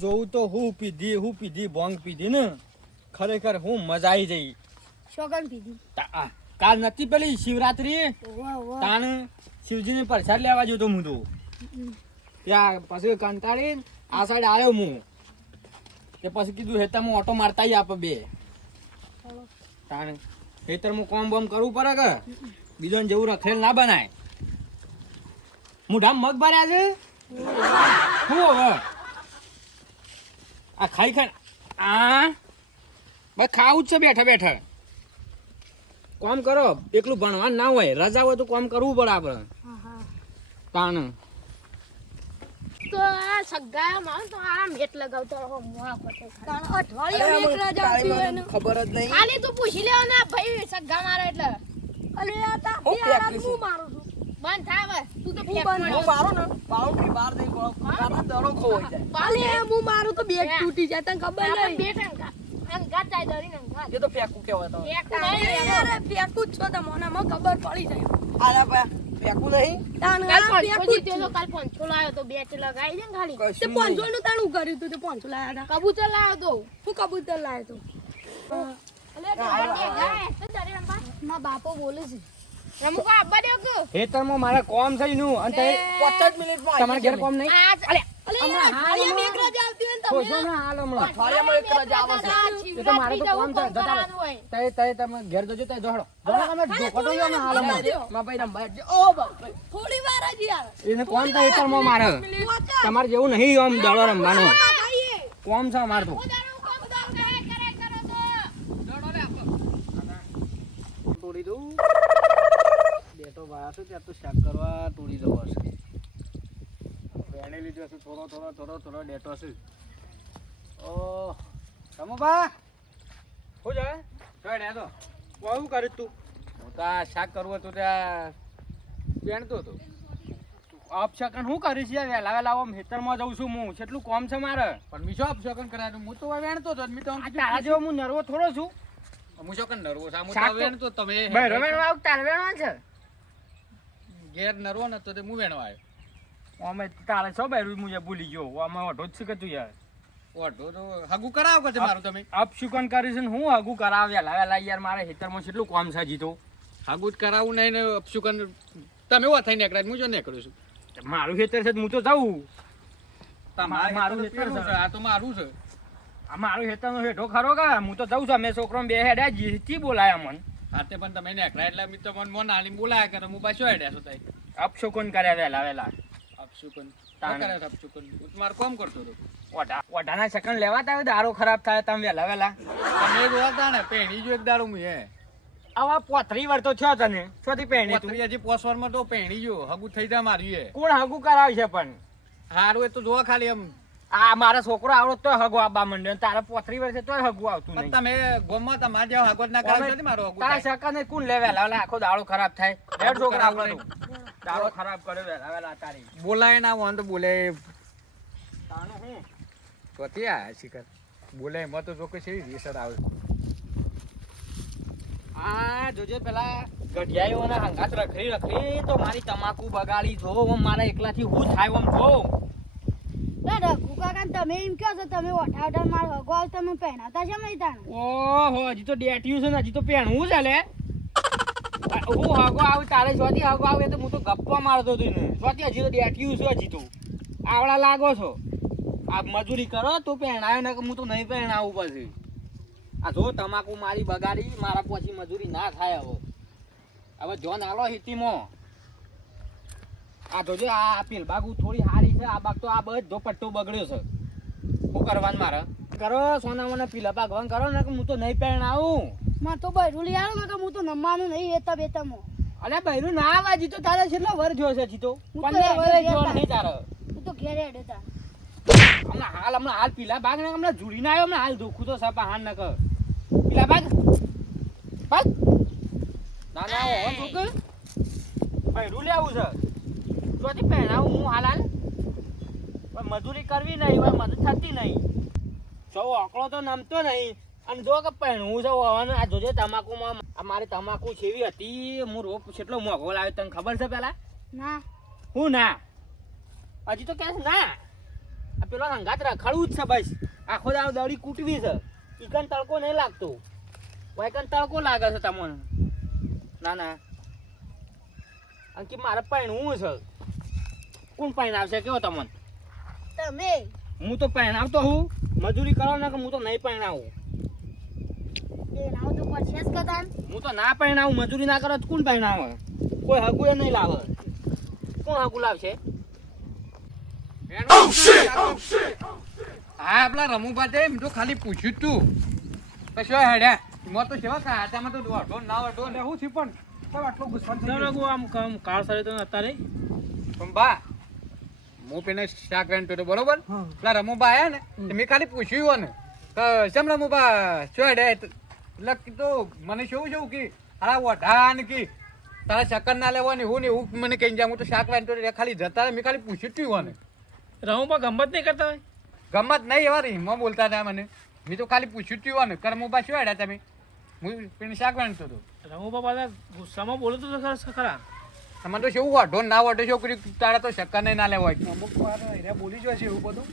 જોઉં તો હું પીધી હું પીધી ભોંગ પીધી ને. ખરેખર હું મજા આવી જઈ. શોગન પીધી. કાલ નથી પેલી શિવરાત્રી? તાણ શિવજી શિવજીને પ્રસાદ લેવા જતો હું તો. ત્યાં પછી કંટાળી આ સાઈડ આવ્યો હું. કે પછી કીધું હેતરમાં ઓટો મારતા આપે બે. તાણ હેતરમાં કોમ બોમ કરવું પડે કે? બીજો જેવું રખેલ ના બનાય. મોઢામાં મગ ભર્યા છે? શું હવે? આ ખાઈ ખાઈ આ? ભાઈ ખાવું જ છે બેઠા બેઠા. કોમ કરો એકલું ભણવાનું ના હોય. રજા હોય તો કોમ કરવું પડે આપણે હા હા તો આ સગાયા માં તો આ મેટ લગાવતો રહો કારણ એક રાજા હોય ખબર જ નહીં. તું પૂછી લેવાના ને ભાઈ સગા મારે એટલે. અલે આ તા હું બે હાથ હું મારું છું? બંધ થાવ તું તો હું બંધ. હું મારો ને? બાઉન્ડરી બહાર દઈ ગયો કાકા દરો ખોવાઈ જાય. અલે હું મારું તો બેટ તૂટી જાય તને ખબર આપણે નહીં. ને અંગાત જાય દરીને અંગાત એ તો ફેંકું કહેવાય તો. ફેંક તાણે નહીં. યાર ફેંકું છો તમને મને ખબર પડી જાય. આલા પા ફેંકું નહીં? તાન આ ફેંકું તો કાલ પાંચસો લાવ્યો તો બેચ લગાવી દે ને ખાલી. તે પાંચસો નું તાણું કર્યું તું તે પાંચસો લાયા હતા કબૂતર લાયો તો. હું કબૂતર લાયો તો. અલે તો દરી રમવા મારા બાપો બોલે છે. રમુકો આબા મારે કોમ છે નું અને તે તમારે ઘેર કોમ નહીં? આ અલે અલે હમણાં હાલ હમણાં. એક રાજા આવતી હોય ને ખોશો તમે હાલ હમણાં. અઠવાડિયામાં એક રજા આવે છે એ તો મારે તો કોમ છે. જતા તમે ઘેર જજો તઈ જોડો. જોડો તમે ઢોકો તો હાલ હમણાં માં ભાઈ રમવા જ ઓ બાપ થોડી વાર જ યાર. એને કોમ તો મારે. તમારે જેવું નહીં આમ દડો રમવાનો. કોમ છે અમારે તો. તોડી દઉં. વાયા છે ત્યાં તો શાક કરવા તોડી દઉં હશે. વેણી લીધો છું થોડો થોડો થોડો થોડો ડેટો છે ઓ સમોબા શું છે જોડે તો. શું કર્યું તું. હું તો આ શાક કરવું હતું ત્યાં વેણતો હતો. અપશકન શું કરીશ યાર વહેલા વહેલા આમ ખેતરમાં જઉં છું હું. કેટલું કોમ છે મારે. પણ મીશો અપશોકન કરાયું હું તો વેણતો હતો. મી તો તારા જેવો હું નર્વો થોડો છું. હું શકન નરવો છું. હું તો તો- વેણતો તમે. ભાઈ રમેણ આવ તાર વેણવા છે? ઘેર નરવો ને તો તે હું વેણવા આવ્યો અમે તારે છો ભાઈ મુજે ભૂલી ગયો. અમે ઓઢો જ શીખે તું યાર? ઓઢો તો હગું કરાવ કે મારું તમે? અપશુકન કરી છે હું હગુ કરાવ? વહેલા વહેલા યાર મારે ખેતરમાં કેટલું કોમ છે જીતો હગું જ કરાવું નહીં ને અપશુકન તમે એવા થઈને નીકળ્યા હું જો નીકળ્યું છું. મારું ખેતર છે હું તો જાઉં. તમારે મારું ખેતર હેતર છે. આ તો મારું છે. આ મારું ખેતરનો હેઠો ખરો કા? હું તો જાઉં છું અમે છોકરો બે હેડ્યા જીતી બોલાયા મન. હાથે પણ તમે નીકળ્યા એટલે મિત્રો મને મોન આલી બોલાયા કરે હું પાછો હેડ્યા છો તઈ. અપશુકન કર્યા વેલા વેલા. અપશુકન. તાણે. કરે અપશુકન? હું તો કોમ કરતો હતો? ઓઢા ઓઢાના સેકન્ડ લેવાતા હોય દારો ખરાબ થાય તમે વહેલા વેલા. તમે બોલતા ને પેણી જો એક દાડો હું હે. આવા પોતરી વર્તો છો થયો તને. છોથી પેણી તું. હજી પોસવારમાં તો પેણી જો હગુ થઈ જાય માર્યું હે. કોણ હગું કરાવશે પણ? હારું એ તો જોવા ખાલી એમ આ મારા છોકરો આવડો તો હગો આબા મંડ્યો. તારા પોતરી વર્ષે તોય હગું આવતું નહીં. તમે ગોમાં તમારે જેવા હગો ના કરાવશો ને મારો હગો તારા થાય. ને કુન લેવા વહેલા આખો દાડો ખરાબ થાય. હેડ છોકરા આવડો દાડો ખરાબ કરે વેલા વેલા તારી. બોલાય ના હોય તો બોલે. તાનો હું? ચોથી આ શિખર બોલે એમાં તો જો કે છે રીસર આવે આ જોજો પેલા ગઢિયાઈઓના હંગાત રખડી રખડી તો મારી તમાકુ બગાડી જો મારા એકલાથી હું થાય ઓમ જો. તમે એમ કહો છો, તમે ઓઠા માર હગો આવ, તમે પહેણાતા છે મેં તાણ ઓહો, હજી તો ડેટ્યું છે હજી તો પહેણવું છે લે. હું હગો આવું, તારે જોતી હગો આવે તો હું તો ગપ્પા મારતો હતો ને જોતી, હજી તો ડેટ્યું છે, હજી તો. આવડા લાગો છો. આ મજૂરી કરો, તો પહેણાયો ને હું તો નહીં પહેણાવું પછી. આ જો, તમાકુ મારી બગાડી, મારા પછી મજૂરી ના થાય હવે. હવે જોન આલો હિતીમાં આ જોજો, આ પેલ બાગુ થોડી છે આ બાગ તો આ બધો પટ્ટો બગડ્યો છે. શું કરવાનું મારે? કરો સોના મને પીલા ભાગવાન કરો ને કે હું તો નહીં પહેણાવું માં તો બૈરું લઈ આવ્યો ને કે હું તો નમવાનું નહીં એતા બેતામાં અલે બૈરું ના આવે જીતો તારે છેલ્લો વર જોયો છે જીતો તો. જોયો નહીં તારે. હું તો ઘેરે હેડતા હમણાં હાલ હમણાં હાલ પીલા ભાગ ને હમણાં જુડી ના આવ્યો હમણાં હાલ દુખું તો સપા હાન ન કર પીલા ભાગ. ભાગ. ના ના હો દુખ બૈરું લેવું છે. જોતી પહેણાવું હું હાલ હાલ. પણ મજૂરી કરવી નહીં હોય મદદ થતી નહીં. સૌ આંકડો તો નમતો નહીં. અને જો કે પહેણવું છે હવે આ જોજે તમાકુમાં આ મારી તમાકુ છેવી હતી. હું રોપ કેટલો મોઘો લાવ્યો તને ખબર છે પેલા? ના. હું ના? હજી તો ક્યાં ના? આ પેલો હંગાત રખડવું જ છે બસ. આખો દાડો દળી કૂટવી છે. ઈકન તડકો નહીં લાગતો. વાયકન તડકો લાગે છે તમને. ના ના. અંકિત મારે પહેણવું છે. કોણ પહેણાવશે? કેવો તમને? તમે. હું તો પહેણાવતો હું. મજૂરી કરો ને કે હું તો નહીં પહેણાવું તો પડશે જ કદાન હું તો ના પહેણાવું મજૂરી ના કરો તો કોણ પહેણાવે કોઈ હગુ એ નહીં લાવે. કોણ હગુ લાવશે? હા આપણા રમુભાઈ એમ તો ખાલી પૂછ્યું તું. કશો હેડ્યા? એમાં તો કેવા કાચામાં તો અઢો ના અઢો ને. હું થયું પણ આટલો ગુસ્સો થઈ ગયો? આમ કામ કાળ સારી તો અત્યારે. પણ બા હું પેને શાક વેણતો હતો બરોબર? એટલે રમુભા આયા ને મેં ખાલી પૂછ્યું ને કે ચમ રમુભા શું હેડ્યા એટલે કીધું મને શું શું કે અરે વઢાન ને કે તારા ચક્કર ના લેવાની હું ને હું મને કહી જાય હું તો શાક વેણતો હતો ખાલી જતા મેં ખાલી પૂછ્યું હતું ને. રમુભા ગમત નહીં કરતા હોય? ગમત નહીં એવા રીમાં બોલતા હતા મને. મેં તો ખાલી પૂછ્યું હતું ને કરમુભા શું હેડ્યા તમે? હું પેને શાક વેણતો હતો. રમુભા પાછા ગુસ્સામાં બોલતો હતો ખરા ખરા. તમારે તો શું વાઢો ના વાઢો છોકરી તારા તો ચક્કર નહીં ના લેવાય અમુક વાર એને બોલી જાય છે એવું બધું.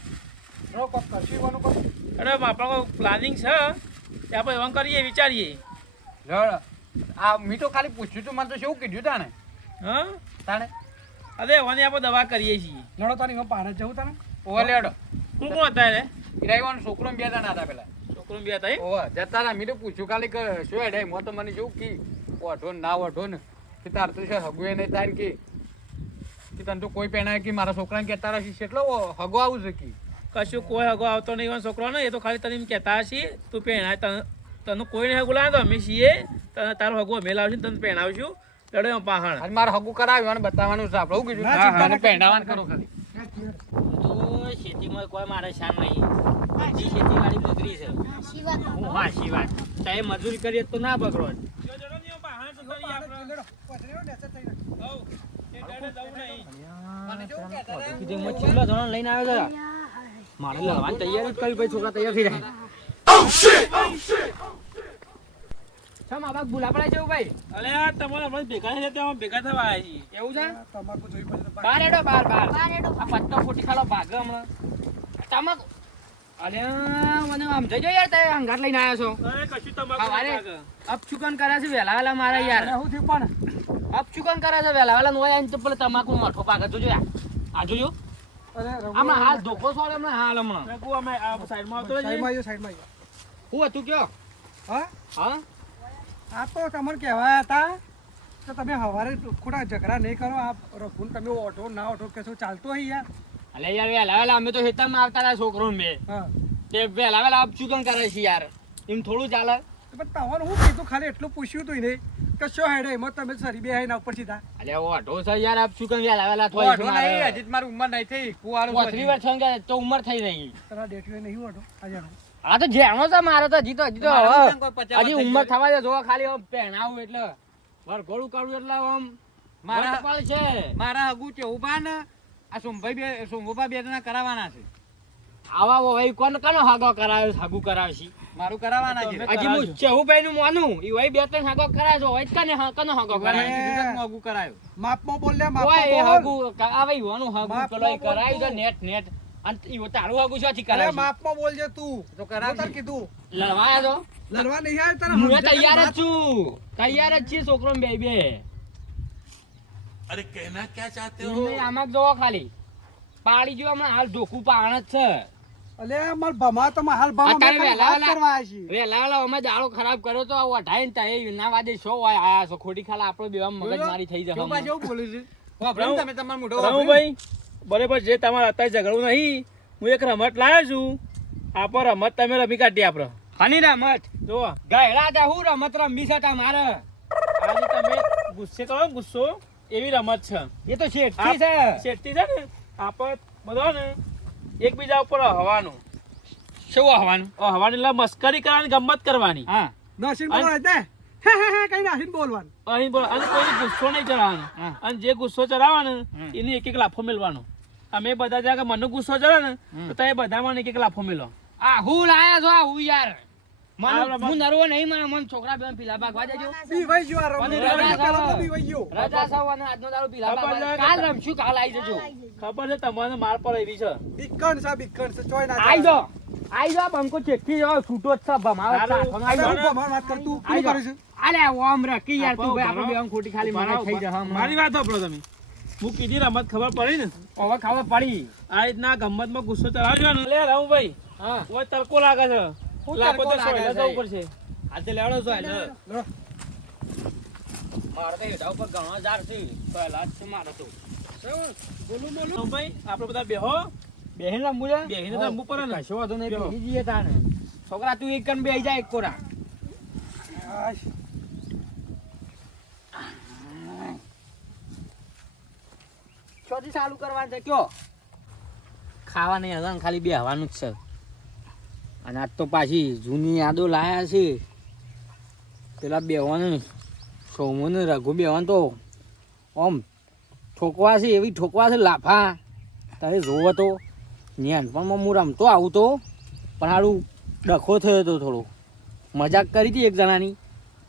કોક કરશું એવાનું કોક. અરે આપણો પ્લાનિંગ છે? તે આપણે કરીએ વિચારીએ. લડ. આ મી તો ખાલી પૂછ્યું હતું મને તો શું કીધું તાણે? હા? તાણે? અરે આપણે દવા કરીએ છીએ. લડો તારી હું પાડે જવું તારે ઓવા લેડો. કોણ કોણ હતા રે ઈરાઈવાનો છોકરો ને બે જણા હતા પેલા. છોકરો બે હતા? ઓવા જતા રહ્યા. મી તો પૂછ્યું ખાલી કે શું હેડે? મો તો મને શું કી? વાઢો ના વઢો ને. કે તાર તો છે હગુએ નહીં થાય કે. કે તને તો કોઈ પહેણાય કે મારા છોકરાને કહેતા રહેશે એટલો હગો આવું છે કે. કશું કોઈ હગો આવતો નહીં હોય છોકરો ને એ તો ખાલી તને કહેતા હશે તું પહેણાય તને તને કોઈ નહીં હગો લાવે તો અમે છીએ તને તારો હગો અમે લાવશું તને પહેણાવશું લડે પાહણ. અને મારે હગું કરાવ્યું અને બતાવવાનું છે આપણે હું કીધું. ના, ચિંતા પહેણાવાનું કરો. ખાલી. તો ખેતીમાં કોઈ મારે શાન નહીં. હજી ખેતીવાડી બગડી છે. વાત. હું હાશી વાત. ચાહે મજૂરી કરીએ તો ના બગડો. લઈને આવ્યો હતો મારે લડવાની તૈયારી જ કરી ભાઈ છોકરા તૈયાર થઈ જાય. ચમ આ ભૂલા પડે છે ભાઈ? અરે આ તમારે હમણાં ભેગા થયા ત્યાં ભેગા થવા આવ્યા છીએ. એવું છે? તમાકુ જોઈ પડે બાર હેડો બાર બાર. બાર હેડો. આ પત્તો ફૂટી ખાલો ભાગે હમણાં. તમાક અરે મને આમ જજો યાર તે હંગાત લઈને આવ્યા છો. અરે કશું તમાકુ અરે. અપચુકન કરે છે વેલા વેલા મારા યાર. હું થયું પણ? અપચુકન કરે છે વેલા વેલા નોય આઈને તો પેલા તમાકુ મઠો પાકે જોજો યાર. આ જોજો. અરે રઘુ, આમાં. હાલ ધોકો સોળે હમણાં હાલ હમણાં? મેં કહું અમે આ સાઈડમાં આવતો. સાઈડમાં આવીજો, સાઈડમાં આવ્યો હું હતું કયો? હા? હા? આ તો તમને કહેવાયા હતા તો તમે સવારે ખોટા ઝઘડા નહીં કરો આ રઘુને તમે ઓઢો ના ઓઢો કહેશો ચાલતો હોય યાર. અલે યાર વેલા વેલા અમે તો ખેતરમાં આવતા હતા છોકરો મેં તે વેલા વેલા અપચુકન કરે છે યાર? એમ થોડું ચાલે. પણ તમારે હું કીધું ખાલી એટલું પૂછ્યું તું ને કે શું હેડે એમાં તમે સરી બે હેના ઉપર સીધા. અલે ઓઢો છે યાર અપચુકન વેલા વેલા થોડી વાઢો નહીં હજી મારી ઉંમર નહીં થઈ કુવાળું છું પોત્રી વર્ષ ગયા તો ઉંમર થઈ નહીં. તારા ડેટીઓ નહીં ઓઢો આજે આ તો જેણો છે મારો તો હજી તો હજી તો હજી ઉંમર થવા દે જોવા ખાલી આમ પહેણાવું એટલે. વરઘોડું કાઢું એટલે આમ. મારા- છે. મારા હગું છે ઊભા ને આ સોમભાઈ બે સોમભા બે જણા કરાવવાના છે. આવા હોય કોણ કનો હાગો કરાવે હાગુ કરાવશી. મારું કરાવવાના છે. હજી હું ચહુભાઈ નું માનું. ઈ હોય બે ત્રણ હાગો કરાવે છે. હોય કને કનો હાગો કરાવે રહીને કીધું કે હું હગું કરાયું માપમાં બોલ લે હોય હાગુ આવે ઈવાનું હાગુ પેલો છે તું. Net net. અને ઈ તારું હાગુ અરે કરાવે? માપમાં બોલજે તું. તો કરાવ. કરાવજે. તાર કીધું. લડવા આવ્યો લડવા નહીં આવ્યો તારા હું તૈયાર જ છું. તૈયાર જ છીએ છોકરો બે બે. અરે કહેના ક્યાં ચાહતે હો? આમાં જોવો ખાલી. પાડી જો હમણાં હાલ ઢોકું પાણ જ છે. અલે માર ભમા તો હાલ ભમા મે વાત કરવા આવી વેલા વેલા અમે દાળો ખરાબ કર્યો તો આ ઢાઈન તા એ ના વાદે શો આયા છો. ખોટી ખાલા આપણો બેવા મગજ મારી થઈ જશે જોબા બોલું છું વાપરામ તમે તમાર મોટો વાપરો. ભાઈ બરાબર જે તમારા અત્યારે ઝઘડું નહીં. હું એક રમત લાવ્યો છું. આપો રમત તમે રમી કાઢી આપરો હાની રમત. જો. ગાયડા તા હું રમત રમી છે તમારે. આજે તમે ગુસ્સે તો ગુસ્સો. એવી રમત છે. એ તો શેઠી છે. શેઠી છે ને આપણે બધો ને એકબીજા ઉપર હવાનું. શું હવાનું? હવાની એટલે મસ્કરી કરવાની ગમત કરવાની. હા. નાસીને બોલવાનું ને હે હે હે કઈ નાસીને બોલવાનું. અહીં બોલો અને કોઈ ગુસ્સો નહીં ચડાવવાનો. અને જે ગુસ્સો ચડાવવાનો. એને એક એક લાફો મેળવાનો. અમે બધા જ્યાં મને ગુસ્સો ચડે ને. તો તમે બધામાં એક એક લાફો મેલો આ હું લાયા છો આ હું યાર. હું નરવો નહીં મને મને છોકરા બેન પીલા ભાગવા દેજો બીવાઈ ગયો આ રમૂ રજા પેલો તો છે. બીવાઈ ગયો. રજા સૌ અને આજનો દારૂ પીલા ભાગવા કાલ રમશું કાલ આવી જજો. ખબર છે? તમને માર પર છે. બીકણ બીકણ ચોય ના જો. જો બંકો જો છૂટો જ ભમાવો વાત કર તું શું કરે છે? અલે ઓમ રકી યાર તું ભાઈ આપણે ભરો. ખોટી ખાલી મને થઈ જશે મારી વાત સાંભળો તમે. હું કીધી રમત ખબર પડી ને? હવે ખબર પડી. આ રીતના ગમતમાં ગુસ્સો ચલાવજો ને. લે રાહું ભાઈ હા. ઓય તડકો લાગે છે. હું તો સોયલા લાગે જવું પડશે. આ લેવડો છો એટલે? મારે તો હેઠા ઉપર ઘણો જાર છે. પહેલા જ છે મારે તો. બોલું બોલું. ભાઈ આપણે બધા બેહો. બેહીને રમવું છે? બેહીને રમવું પડે ને. કશો વાંધો નહીં બેહી. જઈએ તાને છોકરા તું એક કન બેહી જાય એક કોરા. ચોથી ચાલુ કરવાનું છે કયો? ખાવા નહીં હતા ખાલી બેહવાનું જ છે. અને આજ તો પાછી જૂની યાદો લાયા છે. પેલા બેવાનું સોમું ને રઘુ બેવાન તો આમ ઠોકવા છે, એવી ઠોકવા છે લાફા. તમે જોવો તો, નાનપણમાં હું રમતો આવું તો, પણ સારું ડખો થયો હતો થોડો. મજાક કરી હતી એક જણાની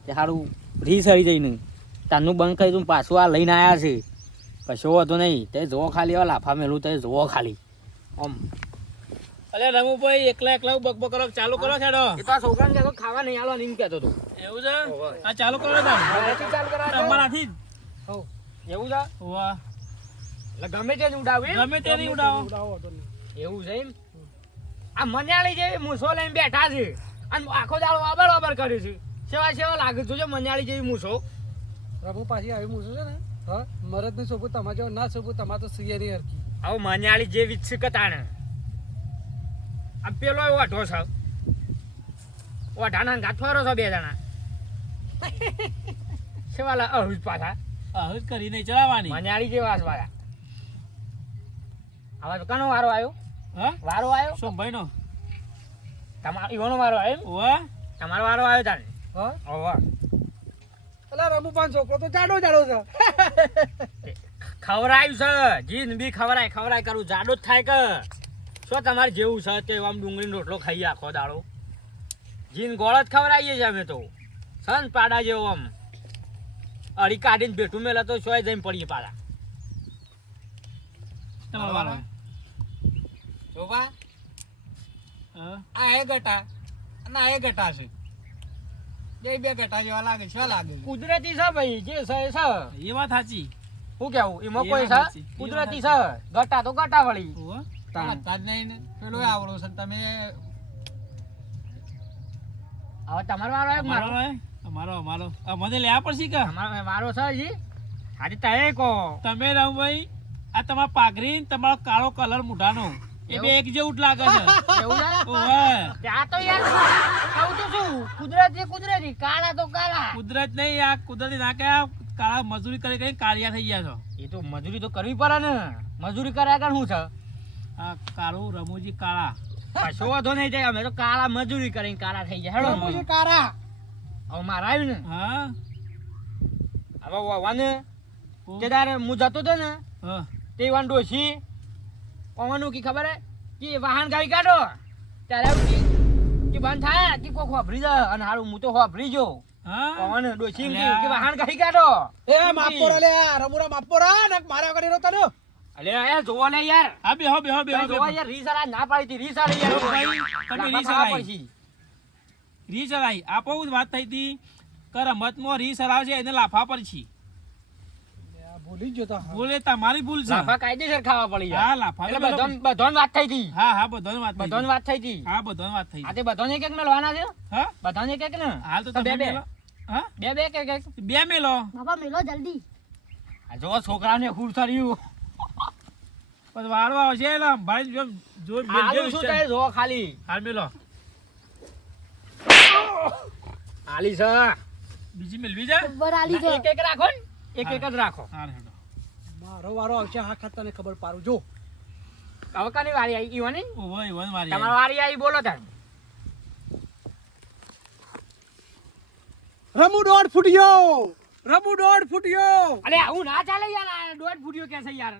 તે સારું રીસ હરી જઈને. તારનું બંધ કરી તું પાછું આ લઈને આવ્યા છે. કશો હતો નહીં. તે જોવો ખાલી એવા લાફા મેલું તે જોવો ખાલી. આમ અલે રમુભાઈ એકલા એકલા બકબક કરો ચાલુ કરો છેડો. એ તો છોકરાને કેતો ખાવા નહીં આલો એમ કહેતો હતો. એવું છે? આ ચાલુ કરો તમે નથી ચાલુ કરા તમારાથી જ. એવું છે? વાહ એટલે ગમે તે ઉડાવે ગમે તે નહીં ઉડાવો. એવું છે એમ? આ મન્યાળી જેવી મૂસો લઈને બેઠા છે. અને આખો દાડો વાબર વાબર કરે છે. સેવા સેવા લાગે છે જોજો મન્યાળી જેવી મૂસો પ્રભુ પાછી આવી મૂસો છે ને? હા? મરદની સોપું તમારે જેવો ના સોપું તમારે તો સિયરી હરકી આવો મન્યાળી જેવી છે કતાણે. આ પેલો ઓઢો છે. ઓઢાના ગાંઠવારો છો બે જણા. શેવાલા અહુજ પાછા. અહુજ કરીને ચલાવવાની મન્યાળી જેવા પાછા હવે તો કનો વારો આવ્યો? હા? વારો આવ્યો? સોમભાઈ નો તમારો ઈવાનો વારો આવ્યો એમ? તમારો વારો આવ્યો તાને હો? ઓહો અલા રમુપાન છોકરો તો જાડો જાડો છે. ખવરાયું છે. જીન બી ખવરાય ખવરાય કરું. જાડો જ થાય કે. શું તમારે જેવું છે તે આમ ડુંગળીનો રોટલો ખાઈએ આખો દાડો. જીન ગોળ જ ખવડાવીએ છીએ અમે તો. સન પાડા જેવો આમ. અડી કાઢીને ભેટું મેલા તો સોય જઈને પડીએ પાડા. તમારો વારો. આ એ ગટા. અને આ એ ગટા છે. બે બે ગટા જેવા લાગે છે. લાગે કુદરતી છે ભાઈ જે છે એ છે. એ વાત સાચી. શું કેવું? એમાં કોઈ છે? સાચી. કુદરતી છે? ગટા તો ગટા વળી. વાહ. તાણ. હતા જ નહીં ને. પેલો આવડો છે તમે હવે તમારો વારો આવ્યો મારો? અમારો અમારો. મને લેવા પડશે કે તમારો વારો છે હજી. આજે તમે કહો તમે રમભાઈ આ તમારા પાઘરી તમારો કાળો કલર મુઢાનો એ બે એક જેવું જ લાગે છે. એવું છે ઓવે. તો યાર કહું તો શું કુદરતી કુદરતી. કાળા તો કાળા. કુદરત નહીં આ કુદરતી ના કે કાળા મજૂરી કરી કરી કાળિયા થઈ ગયા છો. એ તો મજૂરી તો કરવી પડે ને. મજૂરી કર્યા કર શું છે? આ કાળું રમુજી કાળા. કશો વાંધો નહીં જાય અમે તો કાળા મજૂરી કરીને કાળા થઈ જાય હેડો. રમુજી કારા હવે મારા આવ્યું ને હા. હવે વાને તે તારે હું જતો હતો ને તે વાન ડોશી પવનનું કી ખબર હે? કે વાહન ગાડી કાઢો. ત્યારે કે બંધ થાય કે કોઈ ખોભરી દે. અને હારું હું તો ખોભરી જો પવન ડોશી કે વાહન ગાડી કાઢો. એ માપોરા લે રમુરા માપોરા ને મારા કરી રો તને અલે એ જોવો ને યાર. હા બેહો બેહો બેહો જોવો યાર રીસારા ના પાડી હતી રીસારી યાર. ભાઈ, તમે લાફા રીસારાઈ. ખાવા પડશે. આપો જ વાત થઈ હતી કે રમતમાં રી ચલાવશે એને લાફા પર છી ભૂલી જ ગયો તો હા. બોલે તમારી ભૂલ છે. લાફા કાયદેસર ખાવા પડી યાર. હા લાફા એટલે. બધાને બધાને વાત થઈ હતી. હા હા બધાની વાત થઈ વાત થઈ હતી. હા બધાની વાત થઈ આ તે બધાને એક એક મેળવાના છે? હા? બધાને એક એક ને? હાલ તો તમે બે. હા? બે બે કે બે મેલો બાબા મેલો જલ્દી. આ જો છોકરાને થયું પછી વાળો આવશે એટલે ભાઈ જો જો આલુ શું થાય જો ખાલી? હાલ મેલો. આલી છે. બીજી મેળવી જા ખબર આલી છે. એક એક રાખો ને એક એક જ રાખો. મારો વારો આવશે હા ખાત તને ખબર પાડું. જો. હવે કાની વારી આવી ઈવાની ઓય વન મારી તમારી વારી આવી બોલો તાર. રમુ દોઢ ફૂટ્યો. રમુ દોડ ફૂટ્યો. અરે આવું ના ચાલે યાર આ દોઢ ફૂટ્યો કે છે યાર.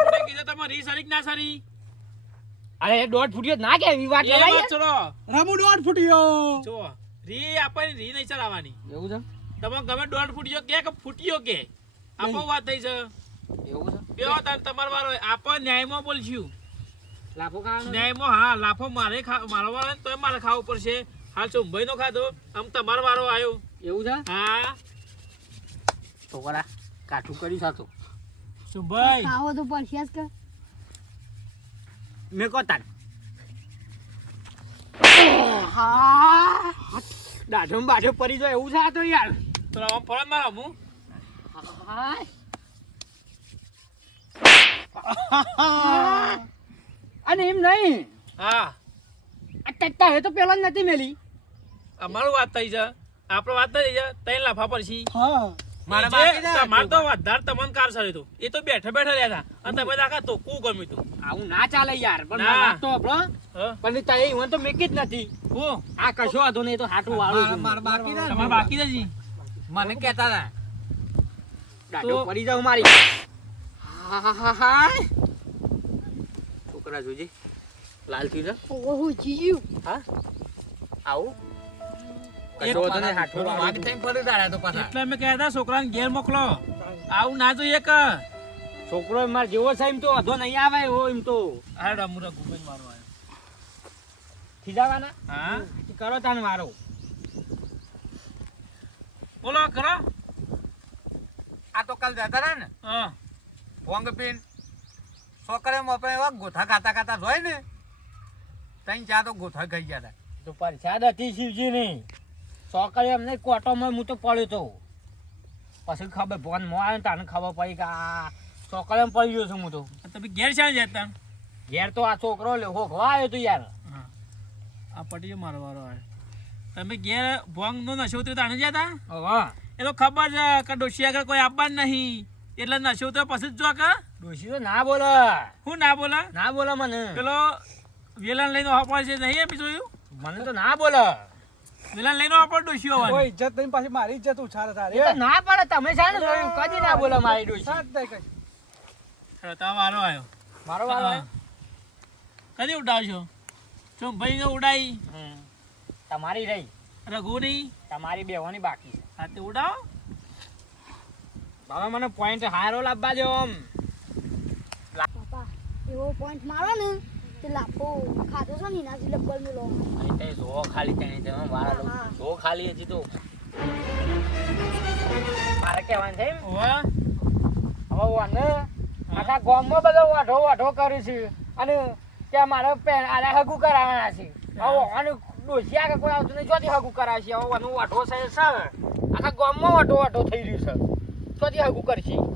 ફૂટે કીધું તમે સારી ના સારી. અરે દોઢ ફૂટ્યો ના કે એવી વાત એ ચલો રમુ દોઢ ફૂટ્યો. જો રી આપણને રી નહીં ચલાવવાની. એવું છે? તમે ગમે દોઢ ફૂટ્યો કે કે ફૂટ્યો કે આપો વાત થઈ છે. એવું છે? બેહો તાર તમારો વારો આપો ન્યાયમાં બોલશું. લાફો ખાવાનો? ન્યાયમાં હા લાફો મારે મારો વારો તોય મારે ખાવું પડશે. હાલ ચુંબઈ નો ખાધો આમ તમારો વારો આવ્યો. એવું છે? હા. છોકરા કાઠું કર્યું સાતું ચુંભાઈ ખાવો તો પડશે જ કે. મેં કહો તાર. દાઢો ને બાઢો પડી જાય એવું છે આ તો યાર. તો આમ ફરજ મારો હું. અને એમ નહીં. હા. હે તો પેલા જ નથી મેલી. અમારું વાત થઈ છે. આપણે વાત થઈ છે. તઈ લાફા પડશી. હા. મારા બાકી છે. તો વધારે તમને કાર સરે તો. એ તો બેઠા બેઠા રહ્યા હતા અને તમે આખા તો કુ ગમ્યું તું. આવું ના ચાલે યાર પણ વાત તો આપણો પણ તારે ઈવન તો મેકી જ નથી. હું? આ કશો વાંધો નહીં તો હાટું વાળું છું. બાકી તમારે બાકી જ હજી. મને કહેતા હતા. દાઢો પડી જાવ મારી. હા હા હા હા. છોકરા જોજે. લાલ થઈ જા ઓહો જીજુ. હા? આવું? એટલે અમે કહેતા છોકરાને ઘેર મોકલો. આવું ના જોઈએ કે. છોકરો માર જેવો છે એમ તો અધો નહીં આવે એવો એમ તો. હા રમુરા ગુબેન મારો આવ્યો. ખીજાવાના? હા? કરો તાન મારો બોલો કરો. આ તો કાલ જતા રહ્યા ને. હા. વંગ પીન. છોકરે એવા ગોથા ખાતા ખાતા જોઈ ને. તઈ ચા તો ગોથા ખાઈ ગયા હતા. તો પરસાદ હતી શિવજી ની એમને કોટોમાં હું તો પડ્યો તો. પછી ખબર ભોન મો આવે ને તાને ખબર પડી કે આ એમ પડી ગયો છું હું તો. તમે ઘેર ચાલે જતા ઘેર તો આ છોકરો લે હોખવા આવ્યો તો યાર. આ પટી મારો વારો આવ્યો તમે ઘેર ભોંગ નો નશો ઉતરે તાણે જતા હા એ તો ખબર છે કે ડોશી આગળ કોઈ આપવાનું નહીં. એટલે નશો ઉતરે પછી જ જો કે? ડોશી તો ના બોલે. હું ના બોલે? ના બોલે મને. પેલો વેલણ લઈને છે નહીં એમ જોયું? મને તો ના બોલે. વેલણ લઈને વાપર ડોશી કોઈ ઇજ્જત નહીં પાછી મારી ઇજ્જત ઉછાળે એ તારે તો ના પડે તમે જાણ જોયું? કદી ના બોલો મારી ડોશી. સાત દે કઈ તારો વારો આવ્યો. મારો વારો. કદી ઉડાવશો? શું ભાઈ ને ઉડાઈ. હમ. તમારી રહી. રઘુ નહીં તમારી બેવાની બાકી છે. હા તે ઉડાવો. બાબા મને પોઈન્ટ હારો લાવવા દો આમ. બાપા એવો પોઈન્ટ મારો ને લાફો ખાધો છે ને એનાથી લબ્બર મેલો. અહીં તે જો ખાલી તમે મારા જો ખાલી હજી તો. મારે કહેવાનું છે એમ? હવે. વાને આખા ગામમાં બધો વાઢો વાઢો કર્યું છે. અને ત્યાં મારે પે- આને હગું કરાવવાના છે. હવે અને કોઈ આવતું નહીં ચોથી હગું કરાવશે હવે વાનું વાઢો છે સર આખા ગામમાં વાઢો વાઢો થઈ રહ્યું છે. ચોથી હગું કરશે.